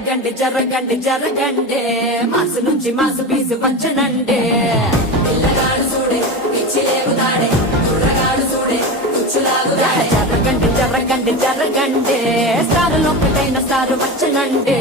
జరగండి జరగండి జరగండి మాసు నుంచి మాసు పీసు పంచనండి పిల్లగాడు చూడే పిచ్చి లేగుతాడే కుర్రగాడు చూడే కుచ్చులాగుతాడే జరగండి జరగండి జరగండి స్టార్ లోకటైన స్టార్ వచ్చనండి